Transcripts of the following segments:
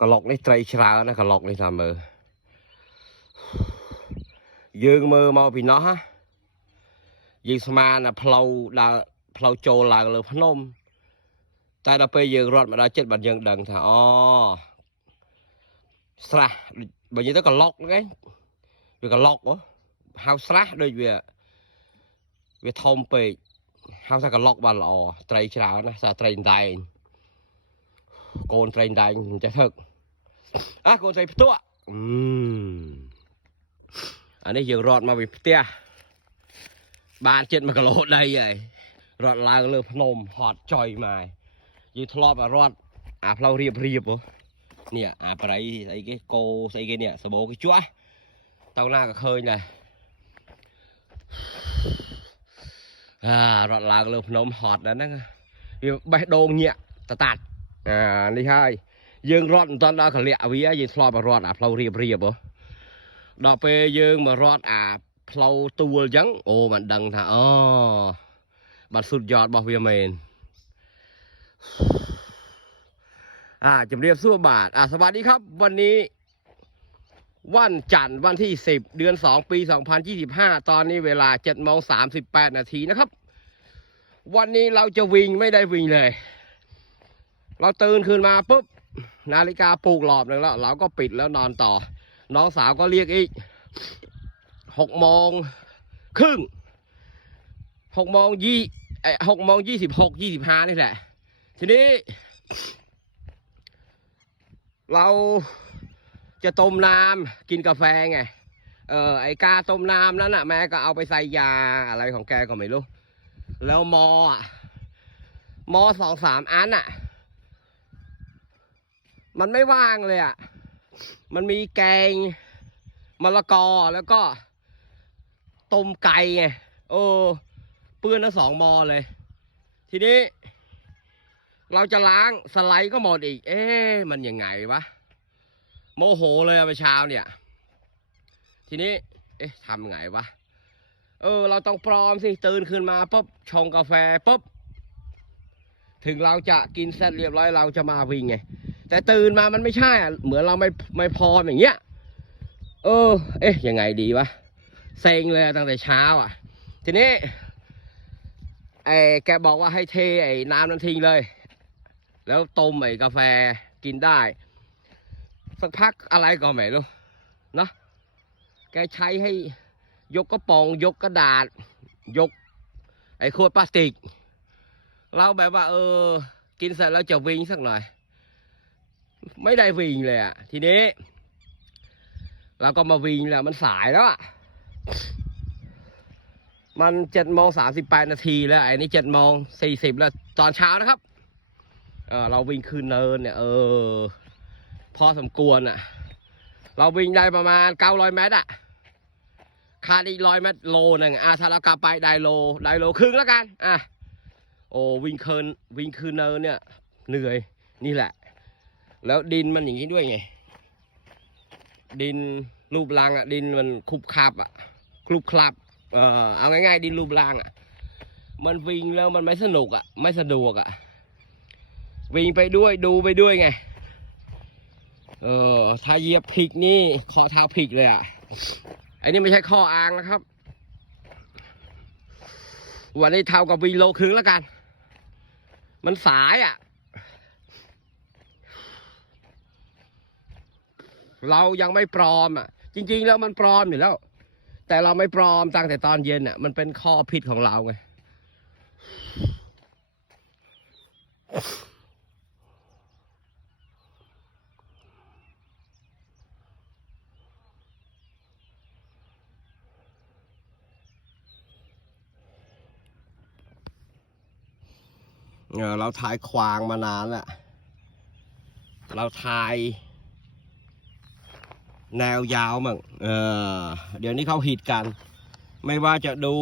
កឡុកនេះត្រីច្រើនណាកឡុកនេះតាមមើលយើងមើលមកពីណោះណាយើងស្មានតែផ្លូវដើរផ្លូវចូលឡើងលើភ្នំ តែដល់ពេលយើងរត់មកដល់ចិត្តបាត់យើងដឹងថាអូស្រះដូចបើនិយាយទៅកឡុកហ្នឹងឯងវាកឡុកហ៎ហៅស្រះដូចវាវាធំពេកហៅថាកឡុកបានល្អត្រីច្រើនណាសារត្រីដែង កូនត្រីដែងមិនចេះថឹកអាកូនត្រីផ្ទក់អឺអានេះយើងរត់មកពីផ្ទះបានចិត្ត1គីឡូដីហើយរត់ឡើងលើភ្នំហត់ចុយមកយើងធ្លាប់តែរត់អាផ្លូវរៀបរៀបហ៎នេះអាបរិយស្អីគេគោស្អីគេនេះសបោគេជွះតោងណាក៏ឃើញដែរអារត់ឡើងលើភ្នំហត់ដែរហ្នឹងវាបេះដូងញាក់តតាច់ អានេះហើយយើងរត់មិនតាន់ដល់កលាក់វាយើងធ្លាប់តែរត់អាផ្លូវរៀបរៀបហ៎ដល់ពេលយើងមករត់អាផ្លូវទួលអញ្ចឹងអូមិនដឹងថាអូបាត់សុទ្ធយอดរបស់វាមែនអាជំរាបសួរបាទអាសวัสดีครับ วันนี้ วันจันทร์วันที่ 10 เดือน 2 ปี 2025 ตอนนี้เวลา7โมง38 นาทีนะครับ วันนี้เราจะวิ่งไม่ได้วิ่งเลย เราตื่นขึ้นมาปุ๊บนาฬิกาปลุกรอบหนึ่งแล้ว เราก็ปิดแล้วนอนต่อ น้องสาวก็เรียกอีกหกโมงครึ่งหกโมงยี่หกโมงยี่สิบหกยี่สิบห้านี่แหละ ทีนี้ เราจะต้มน้ำกินกาแฟไงเออไอกาต้มน้ำนั้นน่ะแม่ก็เอาไปใส่ยาอะไรของแกก็ไม่รู้ แล้วมออะมอสองสามอันอะ มันไม่ว่างเลยอะ มันมีแกงมะละกอแล้วก็ต้มไก่ไงโอ้เปื้อนทั้งสองมอเลย ทีนี้ เราจะล้างสไลด์ก็หมดอีก เอ๊ะมันยังไงวะ โมโหเลยอะไปเช้าเนี่ย ทีนี้ เอ๊ะทำไงวะ เออ เราต้องปลอมสิ ตื่นขึ้นมาปุ๊บชงกาแฟปุ๊บ ถึงเราจะกินเสร็จเรียบร้อยเราจะมาวิ่งไง แต่ตื่นมามันไม่ใช่อะเหมือนเราไม่ไม่พร้อมอย่างเงี้ยเออ เอ๊ะยังไงดีวะเซ็งเลยตั้งแต่เช้า อะ ทีนี้ไอ้แกบอกว่าให้เทไอ้น้ำนั้นทิ้งเลย แล้วต้มไอ้กาแฟกินได้ สักพักอะไรก็ไม่รู้เนะแกใช้ให้ยกกระป๋องยกกระดาษ ยก ไอ้ขวดพลาสติก เราแบบว่า เออ กินเสร็จแล้วจะวิ่งสักหน่อย ไม่ได้วิ่งเลยอะทีนี้ เราก็มาวิ่งแล้วมันสายแล้วอะมันเจ็ดโมงสามสิบแปดนาทีแล้วไอ้นี่เจ็ดโมงสี่สิบแล้วตอนเช้านะครับ เออเราวิ่งคืนเนินเนี่ย เออ พอสมควรอะเราวิ่งได้ประมาณเก้าร้อยเมตรอะขาดอีกร้อยเมตรโลหนึ่งอะถ้าเรากลับไปได้โลได้โลครึ่งแล้วกัน อะ โอ้วิ่งคืนวิ่งคืนเนินเนี่ย เหนื่อยนี่แหละ แล้วดินมันอย่างนี้ด้วยไง ดินรูปรังอะดินมันคลุบคลับอะคลุบคลับเออเอาง่ายๆดินรูปรังอะ มันวิ่งแล้วมันไม่สนุกอะ ไม่สะดวกอะ วิ่งไปด้วยดูไปด้วยไง เออถ้าเหยียบผิกนี่ข้อเท้าผิกเลยอะไอ้นี่ไม่ใช่ข้ออ้างนะครับ วันนี้เท่ากับวีโลครึ่งแล้วกัน มันสายอะ เรายังไม่ปลอมอะ จริง ๆ แล้วมันปลอมอยู่แล้ว แต่เราไม่ปลอมตั้งแต่ตอนเย็นอะ มันเป็นข้อผิดของเราไงเราถ่ายควางมานานแล้ว เราถ่าย แนวยาวมั่งเออเดี๋ยวนี้เขาฮิตกัน ไม่ว่าจะดู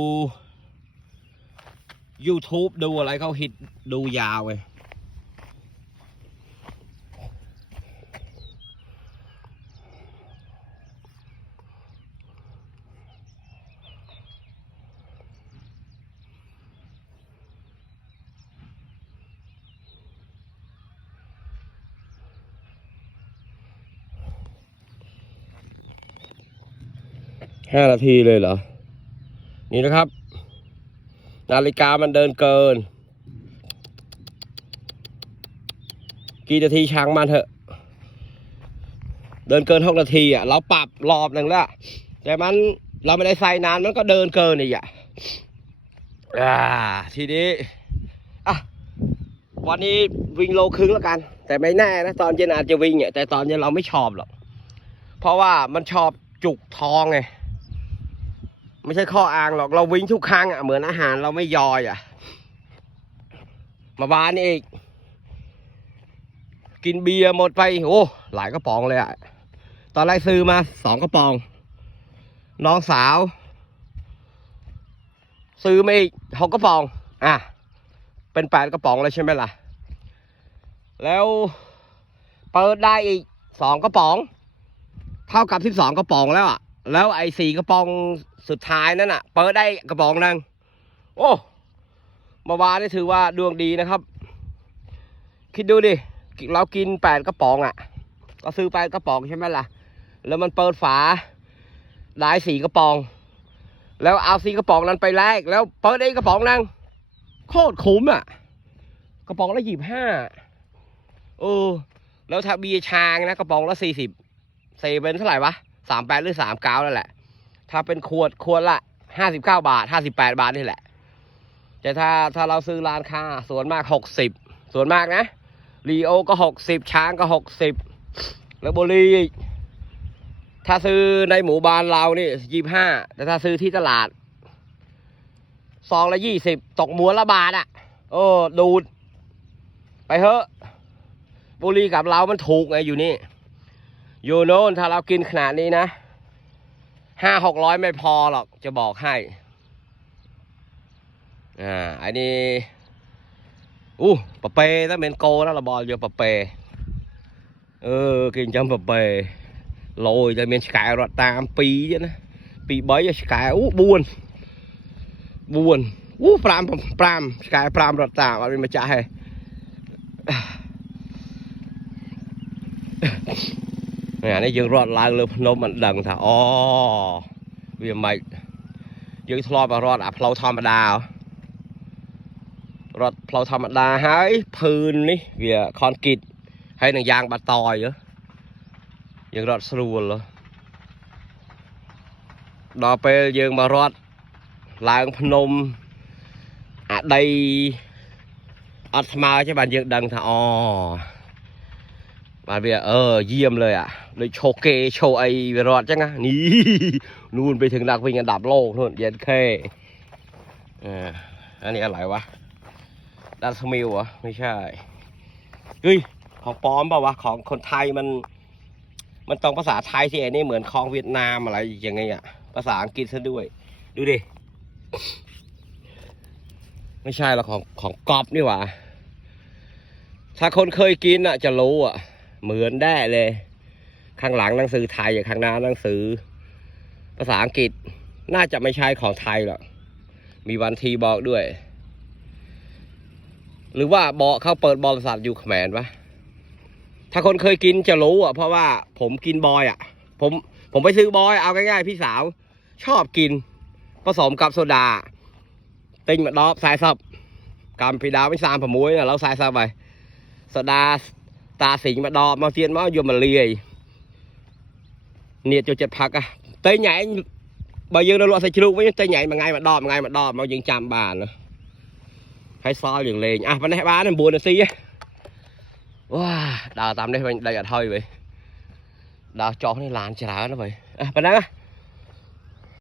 YouTube ดูอะไรเขาฮิตดูยาวไง ห้านาทีเลยเหรอ นี่นะครับ นาฬิกามันเดินเกิน กี่นาทีช่างมันเถอะ เดินเกินหกนาทีอะ เราปรับรอบหนึ่งแล้ว แต่มันเราไม่ได้ใส่นานมันก็เดินเกินอีกอะอ่า ทีนี้อะวันนี้วิ่งโลครึ่งแล้วกัน แต่ไม่แน่นะ ตอนเย็นอาจจะวิ่งเนี่ยแต่ตอนเย็นเราไม่ชอบหรอก เพราะว่ามันชอบจุกท้องไง ไม่ใช่ข้ออ้างหรอกเราวิ่งทุกครั้งอะเหมือนอาหารเราไม่ย่อยอะ มาบ้านอีก กินเบียร์หมดไปโอ้หลายกระป๋องเลยอะ ตอนแรกซื้อมาสองกระป๋อง น้องสาว ซื้อมาอีกหกกระป๋อง อะ เป็นแปดกระป๋องเลยใช่ไหมล่ะ แล้วเปิดได้อีกสองกระป๋อง เท่ากับสิบสองกระป๋องแล้วอะ แล้วไอ้สี่กระป๋อง สุดท้ายนั่นอะ เปิดได้กระป๋องนึงโอ้มื่อวานี่ถือว่าดวงดีนะครับ คิดดูดิ เรากินแปดกระป๋องอะ ก็ซื้อแปกระป๋องใช่ไหมล่ะ แล้วมันเปิดฝาได้สี่กระป๋อง แล้วเอาสี่กระป๋องนั้นไปแลกแล้วเปิดได้กระป๋องนึงโคตรคุ้มอะ กระป๋องละยี่ห้าโอ้แล้วถ้าเบียร์ชางนะกระป๋องละสี่สิบเซเป็นเท่าไหร่วะสามแปดหรือสามเก้านั่นแหละ ถ้าเป็นขวดขวดละห้าสิบเก้าบาทห้าสิบแปดบาทนี่แหละ แต่ถ้าถ้าเราซื้อร้านค้าส่วนมากหกสิบส่วนมากนะรีโอก็หกสิบช้างก็หกสิบแล้วบลีอีถ้าซื้อในหมู่บ้านเรานี่ยี่ห้าแต่ถ้าซื้อที่ตลาดซองละยี่สิบตกม้วนละบาทอะ โอ้ดูด ไปเถอะ บุรีกับเรามันถูกไงอยู่นี่ อยู่โน่นถ้าเรากินขนาดนี้นะ ห้าหกร้อยไม่พอหรอกจะบอกให้ อ่า อันนี้อู้ปะเปถ้าเป็นโกนะเราบอกอยู่ปะเป เออ กินจำปะเปลอยจะเป็นสกายรถตามปี chứ นะปีใบสกายอู้บุญบุญอู้ปรามปรามสกายปรามรถตามมันมาจ่าย អានេះយើងរត់ឡើងលើភ្នំមិនដឹងថាអូវាមិនយើងធ្លាប់រត់អាផ្លូវធម្មតារត់ផ្លូវធម្មតាហើយភឿននេះវាខនគីតហើយនឹងយ៉ាងបាត់តយយើងរត់ស្រួលដល់ពេលយើងមករត់ឡើងភ្នំអាដីអត់ស្មើទេបានយើងដឹងថាអូ ดจังอะนี่นู่นไปถึงนักวิ่งอันดับโลกนู่นเย็นเคเอออันนี้อะไรวะดัสมิลเหรอไม่ใช่เฮ้ยของปลอมเปล่าวะของคนไทยมันมันต้องภาษาไทยที่ไอ้นี่เหมือนของเวียดนามอะไรอย่างเงี้ยภาษาอังกฤษซะด้วย ดูดิ ไม่ใช่หรอกของของกอบนี่หว่า ถ้าคนเคยกินอะ จะรู้อะ เหมือนได้เลย ข้างหลังหนังสือไทยอะข้างหน้าหนังสือ ภาษาอังกฤษน่าจะไม่ใช่ของไทยหรอกมีวันทีบอกด้วย หรือว่าเบอกเขาเปิดบริษัทอยู่เขมรวะถ้าคนเคยกินจะรู้อะ เพราะว่าผมกินบอยอะ ผมผมไปซื้อบอยเอาง่ายๆพี่สาว ชอบกิน ผสมกับโซดา ติงมะดอบสายซับกำปีดาวไม่สามผมมุ้ยนะเราสายซับไปโซดา តាសេងមកដបមកទៀតមកយកមកលាយនេះចូលចិត្តផឹកតែញ៉ែឯងបើយើងនៅលក់សាច់ជ្រូកវិញតែញ៉ែឯងមួយថ្ងៃមកដបមួយថ្ងៃមកដបមកយើងចាំបានហើយសល់យើងលេងអះប៉ណ្ណេះបាន9នាទីវ៉ាដើរតាមនេះវិញដីអត់ហើយវិញដើរចោះនេះឡានច្រើនហ្នឹងវិញអះប៉ណ្ណឹងហ៎